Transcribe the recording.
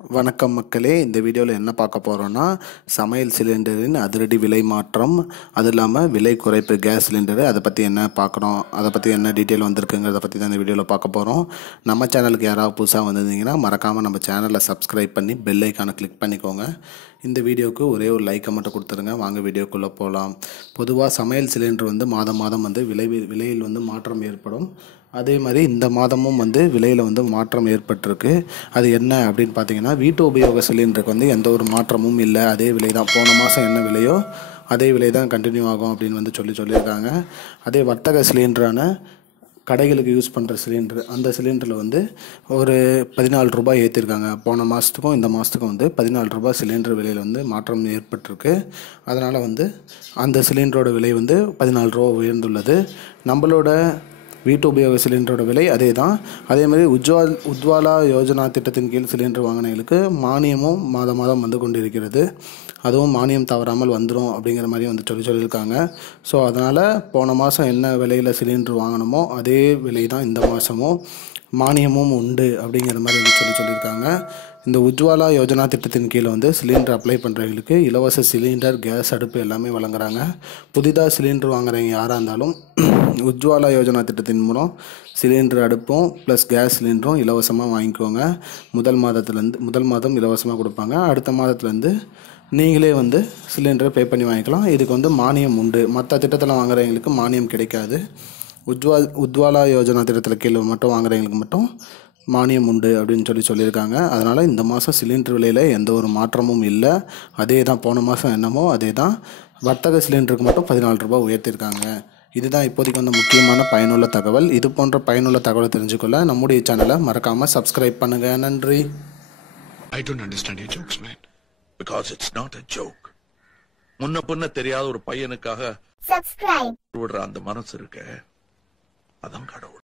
வணக்கம் மக்களே, இந்த வீடியோவில் என்ன பார்க்க போகிறோன்னா சமையல் சிலிண்டரின் அதிரடி விலை மாற்றம், அது இல்லாமல் விலை குறைப்பு கேஸ் சிலிண்டரு, அதை பற்றி என்ன பார்க்குறோம், அதை பற்றி என்ன டீட்டெயில் வந்திருக்குங்கிறத பற்றி தான் இந்த வீடியோவில் பார்க்க போகிறோம். நம்ம சேனலுக்கு யாராவது புதுசாக வந்திருந்தீங்கன்னா மறக்காமல் நம்ம சேனலை சப்ஸ்கிரைப் பண்ணி பெல் ஐக்கானை கிளிக் பண்ணிக்கோங்க. இந்த வீடியோவுக்கு ஒரே ஒரு லைக்கை மட்டும் கொடுத்துருங்க. வாங்க வீடியோக்குள்ளே போகலாம். பொதுவாக சமையல் சிலிண்டர் வந்து மாதம் வந்து விலையில் வந்து மாற்றம் ஏற்படும். அதே மாதிரி இந்த மாதமும் வந்து விலையில் வந்து மாற்றம் ஏற்பட்டிருக்கு. அது என்ன அப்படின்னு பார்த்தீங்கன்னா, வீட்டு உபயோக சிலிண்டருக்கு வந்து எந்த ஒரு மாற்றமும் இல்லை, அதே விலை தான். போன மாதம் என்ன விலையோ அதே விலை தான் கண்டினியூ ஆகும் அப்படின்னு வந்து சொல்லியிருக்காங்க. அதே வர்த்தக சிலிண்டரான கடைகளுக்கு யூஸ் பண்ணுற சிலிண்டர், அந்த சிலிண்டரில் வந்து ஒரு 14 ரூபாய் ஏற்றிருக்காங்க. போன மாதத்துக்கும் இந்த மாதத்துக்கும் வந்து 14 ரூபாய் சிலிண்டர் விலையில் வந்து மாற்றம் ஏற்பட்டிருக்கு. அதனால் வந்து அந்த சிலிண்டரோட விலை வந்து 14 ரூபா உயர்ந்துள்ளது. நம்மளோட வீட்டு உபயோக சிலிண்டரோட விலை அதே தான். அதே மாதிரி உஜ்வாலா யோஜனா திட்டத்தின் கீழ் சிலிண்டர் வாங்கினவங்களுக்கு மானியமும் மாதம் வந்து கொண்டிருக்கிறது. அதுவும் மானியம் தவறாமல் வந்துடும் அப்படிங்கிற மாதிரி வந்து சொல்லியிருக்காங்க. ஸோ அதனால் போன மாதம் என்ன விலையில் சிலிண்டர் வாங்கினோமோ அதே விலை தான் இந்த மாதமும், மானியமும் உண்டு அப்படிங்கிற மாதிரி வந்து சொல்லியிருக்காங்க. இந்த உஜ்வாலா யோஜனா திட்டத்தின் கீழே வந்து சிலிண்டர் அப்ளை பண்ணுறவங்களுக்கு இலவச சிலிண்டர், கேஸ் அடுப்பு எல்லாமே வழங்குறாங்க. புதிதாக சிலிண்டர் வாங்குறவங்க யாராக இருந்தாலும் உஜ்வாலா யோஜனா திட்டத்தின் மூலம் சிலிண்டர் அடுப்பும் ப்ளஸ் கேஸ் சிலிண்டரும் இலவசமாக வாங்கிக்கோங்க. முதல் மாதம் இலவசமாக கொடுப்பாங்க. அடுத்த மாதத்துலேருந்து நீங்களே வந்து சிலிண்டரை பே பண்ணி வாங்கிக்கலாம். இதுக்கு வந்து மானியம் உண்டு. மற்ற திட்டத்தில் வாங்குறவங்களுக்கு மானியம் கிடைக்காது. உஜ்வாலா யோஜனா திட்டத்தில் கீழே மட்டும் வாங்குறவங்களுக்கு மட்டும் மானியம் உண்டு அப்படின்னு சொல்லியிருக்காங்க. அதனால் இந்த மாதம் சிலிண்டர் விலையில் எந்த ஒரு மாற்றமும் இல்லை, அதே தான். போன மாதம் என்னமோ அதே தான். வர்த்தக சிலிண்டருக்கு மட்டும் 14 ரூபாய் உயர்த்திருக்காங்க. இதுதான் இப்போதைக்கு வந்து முக்கியமான பயனுள்ள தகவல். இது போன்ற பயனுள்ள தகவலை தெரிஞ்சுக்கொள்ள நம்முடைய சேனலை மறக்காமல் சப்ஸ்கிரைப் பண்ணுங்கள். நன்றி. I don't understand your jokes, man. Because it's not a joke. முன்ன பின்ன தெரியாத ஒரு பையனுக்காக விடுற அந்த மனசு இருக்க, அதான் கடவுள்.